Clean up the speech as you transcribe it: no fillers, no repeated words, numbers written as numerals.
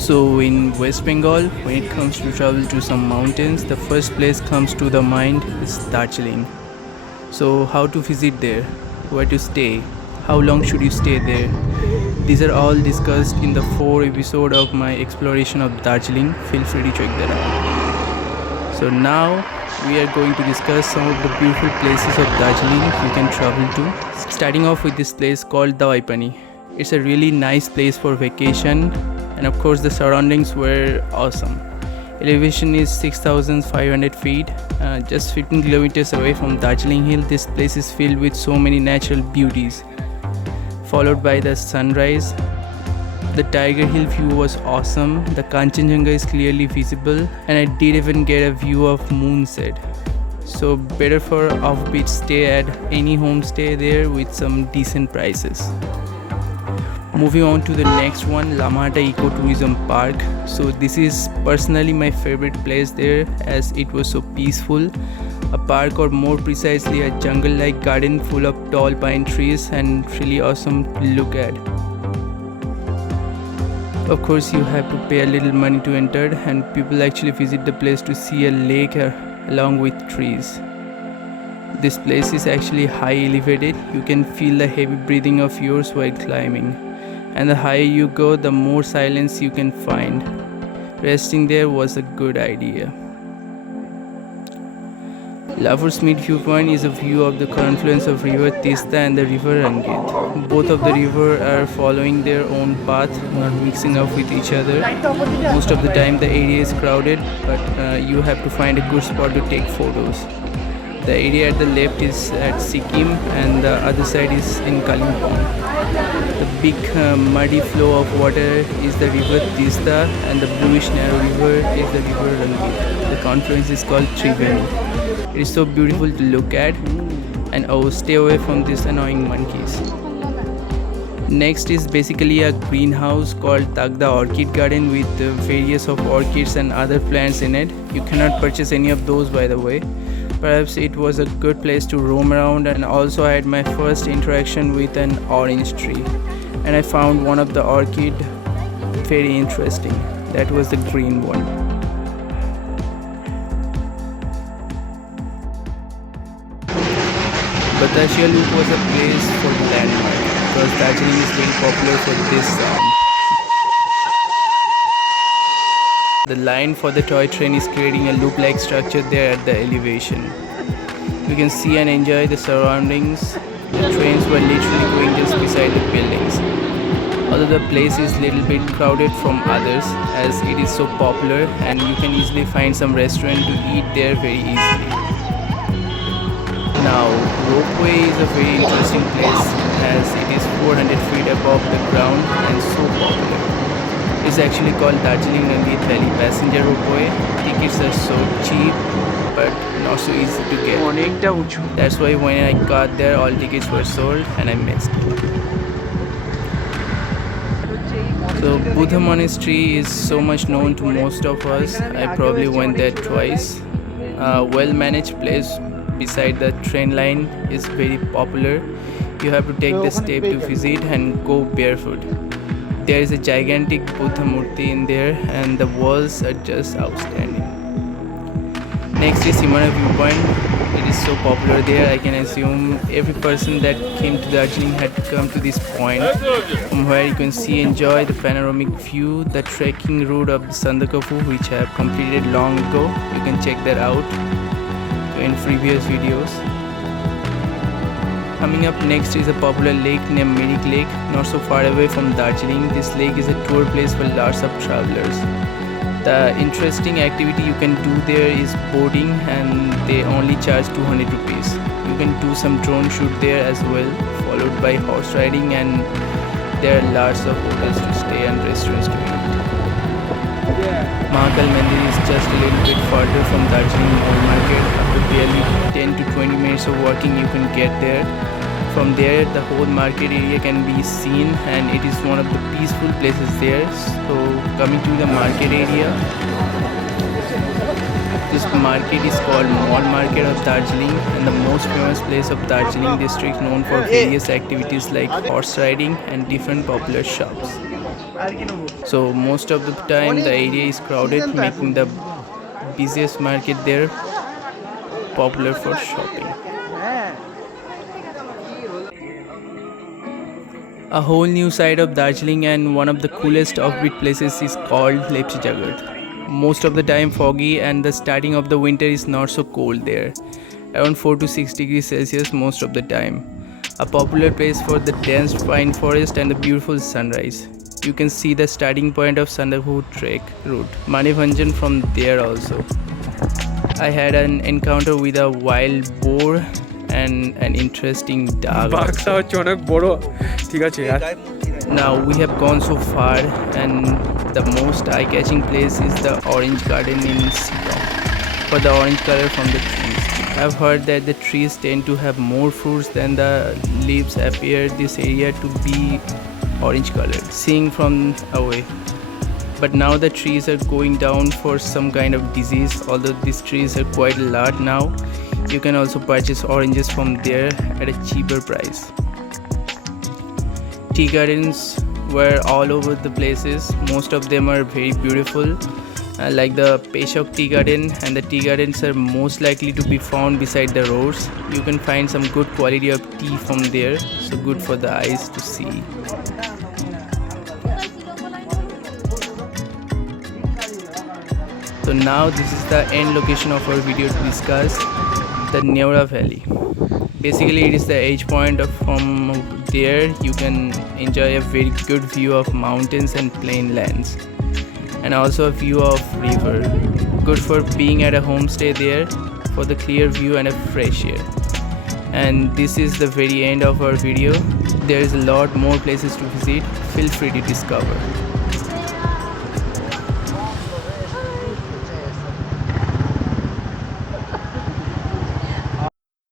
So in West Bengal, when it comes to travel to some mountains, the first place comes to the mind is Darjeeling. So how to visit there, where to stay, how long should you stay there? These are all discussed in the 4 episode of my exploration of Darjeeling. Feel free to check that out. So now we are going to discuss some of the beautiful places of Darjeeling you can travel to. Starting off with this place called Dawaipani. It's a really nice place for vacation, and of course the surroundings were awesome. Elevation is 6,500 feet, just 15 kilometers away from Darjeeling Hill. This place is filled with so many natural beauties. Followed by the sunrise. The Tiger Hill view was awesome. The Kanchenjunga is clearly visible, and I did even get a view of moonset. So better for offbeat stay at any homestay there with some decent prices. Moving on to the next one, Lamahata Ecotourism Park. So this is personally my favorite place there, as it was so peaceful. A park, or more precisely a jungle-like garden full of tall pine trees, and really awesome to look at. Of course you have to pay a little money to enter, and people actually visit the place to see a lake along with trees. This place is actually high elevated. You can feel the heavy breathing of yours while climbing. And the higher you go, the more silence you can find. Resting there was a good idea. Lovers Meet Viewpoint is a view of the confluence of river Teesta and the river Rangeet. Both of the rivers are following their own path, not mixing up with each other. Most of the time the area is crowded, but you have to find a good spot to take photos. The area at the left is at Sikkim, and the other side is in Kalingpong. The big muddy flow of water is the river Teesta, and the bluish narrow river is the river Rangeet. The confluence is called Triveni. It is so beautiful to look at, and stay away from these annoying monkeys. Next is basically a greenhouse called Tagda Orchid Garden with various of orchids and other plants in it. You cannot purchase any of those, by the way. Perhaps it was a good place to roam around, and also I had my first interaction with an orange tree, and I found one of the orchid very interesting. That was the green one. Batashia Loop was a place for the landmark, because Darjeeling is very popular for this sound. The line for the toy train is creating a loop-like structure there at the elevation. You can see and enjoy the surroundings. The trains were literally going just beside the buildings. Although the place is a little bit crowded from others, as it is so popular, and you can easily find some restaurant to eat there very easily. Now, ropeway is a very interesting place, as it is 400 feet above the ground and so popular. It's actually called Darjeeling Rangeet Valley Passenger Ropeway. Tickets are so cheap, but not so easy to get. That's why when I got there, all tickets were sold and I missed it. So Buddha Monastery is so much known to most of us. I probably went there twice. A well-managed place beside the train line is very popular. You have to take the step to visit and go barefoot. There is a gigantic Buddha Murti in there, and the walls are just outstanding. Next is Himara Viewpoint. It is so popular there. I can assume every person that came to Darjeeling had to come to this point, from where you can see enjoy the panoramic view, the trekking route of the Sandakafu, which I have completed long ago. You can check that out in previous videos. Coming up next is a popular lake named Myddy Lake, not so far away from Darjeeling. This lake is a tour place for lots of travelers. The interesting activity you can do there is boating, and they only charge 200 rupees. You can do some drone shoot there as well, followed by horse riding, and there are lots of hotels to stay and restaurants to eat. Mahakal Mandir is just a little bit further from Darjeeling Old Market. After barely 10 to 20 minutes of walking, you can get there. From there, the whole market area can be seen, and it is one of the peaceful places there. So coming to the market area, This market is called Mall Market of Darjeeling, and the most famous place of Darjeeling district, known for various activities like horse riding and different popular shops. So most of the time the area is crowded, making the busiest market there popular for shopping. A whole new side of Darjeeling and one of the coolest offbeat places is called Lepchi Jagat. Most of the time foggy, and the starting of the winter is not so cold there, around 4 to 6 degrees Celsius most of the time. A popular place for the dense pine forest and the beautiful sunrise. You can see the starting point of Sandalpur trek route, Manibhanjan, from there also. I had an encounter with a wild boar and an interesting dog. Now we have gone so far, and the most eye-catching place is the orange garden in Sikkim for the orange color from the trees. I've heard that the trees tend to have more fruits than the leaves appear this area to be orange colored, seeing from away. But now the trees are going down for some kind of disease. Although these trees are quite large now, you can also purchase oranges from there at a cheaper price. Tea gardens were all over the places. Most of them are very beautiful, like the Peshok tea garden, and the tea gardens are most likely to be found beside the roads. You can find some good quality of tea from there, so good for the eyes to see. So now this is the end location of our video to discuss, the Neura Valley. Basically it is the edge point from there you can enjoy a very good view of mountains and plain lands, and also a view of river. Good for being at a homestay there for the clear view and a fresh air. And this is the very end of our video. There is a lot more places to visit. Feel free to discover.